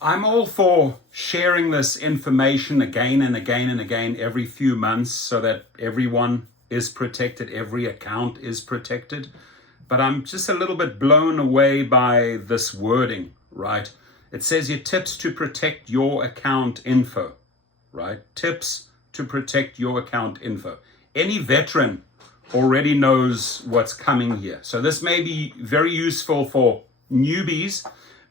I'm all for sharing this information again and again and again every few months so that everyone is protected, every account is protected. But I'm just a little bit blown away by this wording, right? It says here tips to protect your account info, right? Tips to protect your account info. Any veteran already knows what's coming here. So this may be very useful for newbies,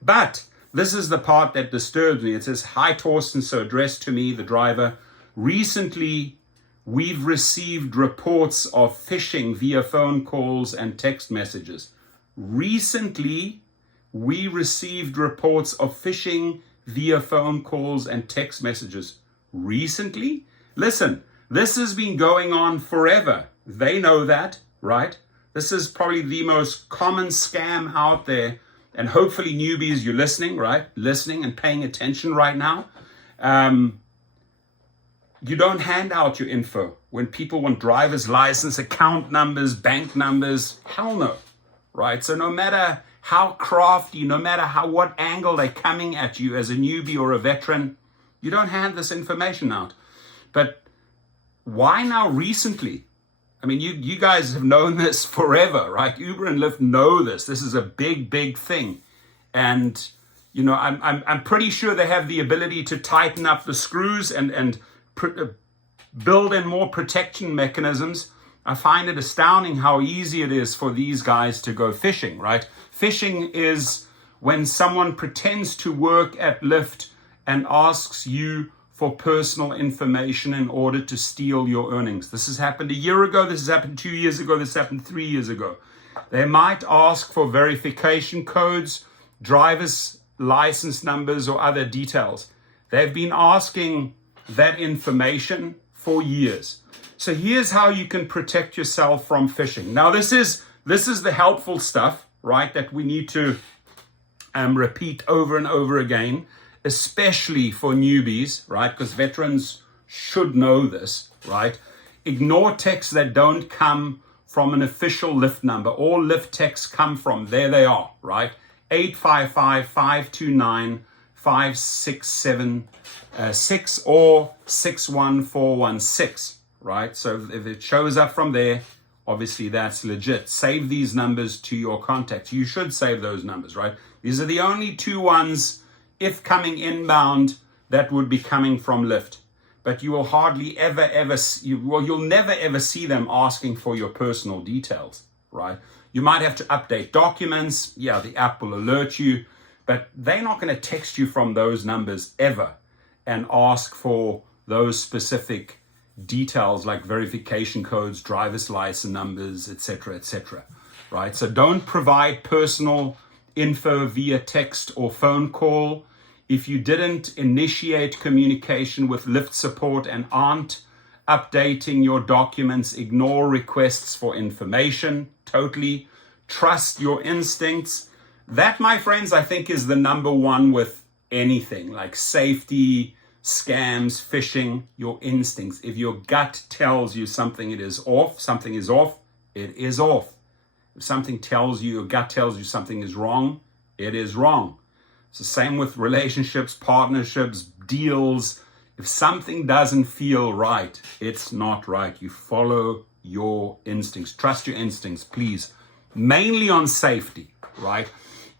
but this is the part that disturbs me. It says, "Hi Torsten, so addressed to me, the driver. Recently, we've received reports of phishing via phone calls and text messages." Recently, we received reports of phishing via phone calls and text messages. Recently? Listen, this has been going on forever. They know that, right? This is probably the most common scam out there. And hopefully newbies, you're listening, right? Listening and paying attention right now. You don't hand out your info. When people want driver's license, account numbers, bank numbers, hell no, right? So no matter how crafty, no matter what angle they're coming at you as a newbie or a veteran, you don't hand this information out. But why now recently? I mean, you guys have known this forever, right? Uber and Lyft know this. This is a big, big thing. And, you know, I'm pretty sure they have the ability to tighten up the screws and build in more protection mechanisms. I find it astounding how easy it is for these guys to go phishing, right? Phishing is when someone pretends to work at Lyft and asks you for personal information in order to steal your earnings. This has happened a year ago, this has happened 2 years ago, this happened 3 years ago. They might ask for verification codes, driver's license numbers, or other details. They've been asking that information for years. So here's how you can protect yourself from phishing. Now this is the helpful stuff, right, that we need to repeat over and over again, especially for newbies, right? Because veterans should know this, right? Ignore texts that don't come from an official Lyft number. All Lyft texts come from, there they are, right? 855-529-5676 or 61416, right? So if it shows up from there, obviously that's legit. Save these numbers to your contacts. You should save those numbers, right? These are the only two ones, if coming inbound, that would be coming from Lyft. But you will hardly ever, you'll never ever see them asking for your personal details, right? You might have to update documents. Yeah, the app will alert you, but they're not going to text you from those numbers ever and ask for those specific details like verification codes, driver's license numbers, etc., right? So don't provide personal info via text or phone call. If you didn't initiate communication with Lyft support and aren't updating your documents, ignore requests for information. Totally trust your instincts. That, my friends, I think is the number one with anything like safety, scams, phishing, your instincts. If your gut tells you something it is off, something is off, it is off. If something tells you, your gut tells you something is wrong, it is wrong. It's the same with relationships, partnerships, deals. If something doesn't feel right, it's not right. You follow your instincts. Trust your instincts, please. Mainly on safety, right?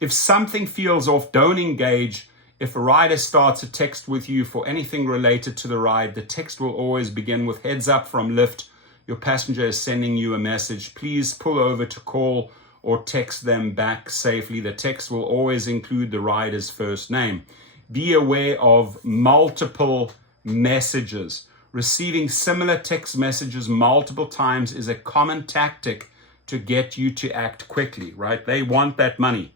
If something feels off, don't engage. If a rider starts a text with you for anything related to the ride, the text will always begin with "heads up from Lyft. Your passenger is sending you a message. Please pull over to call or text them back safely." The text will always include the rider's first name. Be aware of multiple messages. Receiving similar text messages multiple times is a common tactic to get you to act quickly, right? They want that money.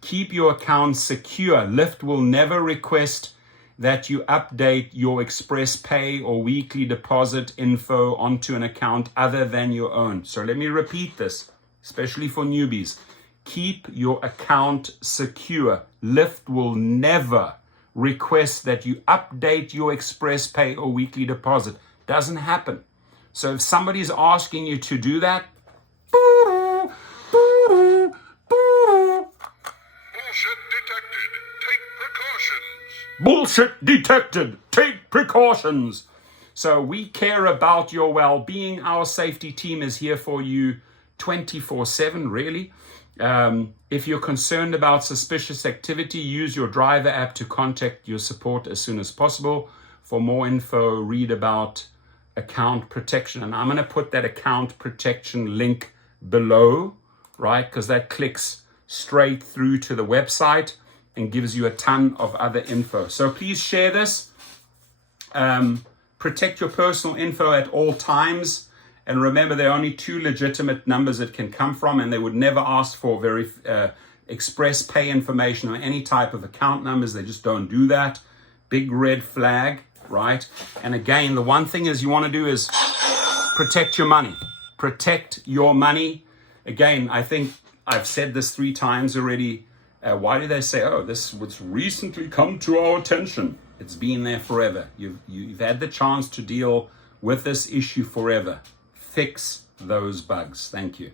Keep your account secure. Lyft will never request that you update your express pay or weekly deposit info onto an account other than your own. So let me repeat this, especially for newbies. Keep your account secure. Lyft will never request that you update your express pay or weekly deposit. Doesn't happen. So if somebody's asking you to do that, bullshit detected. Take precaution. Bullshit detected. Take precautions. So we care about your well-being. Our safety team is here for you 24/7, really. If you're concerned about suspicious activity, use your driver app to contact your support as soon as possible. For more info, read about account protection. And I'm going to put that account protection link below, right? Because that clicks straight through to the website and gives you a ton of other info. So please share this. Protect your personal info at all times. And remember, there are only 2 legitimate numbers it can come from, and they would never ask for express pay information or any type of account numbers. They just don't do that. Big red flag, right? And again, the one thing is you want to do is protect your money. Protect your money. Again, I think I've said this 3 times already. Why do they say, oh, this was recently come to our attention? It's been there forever. You've had the chance to deal with this issue forever. Fix those bugs. Thank you.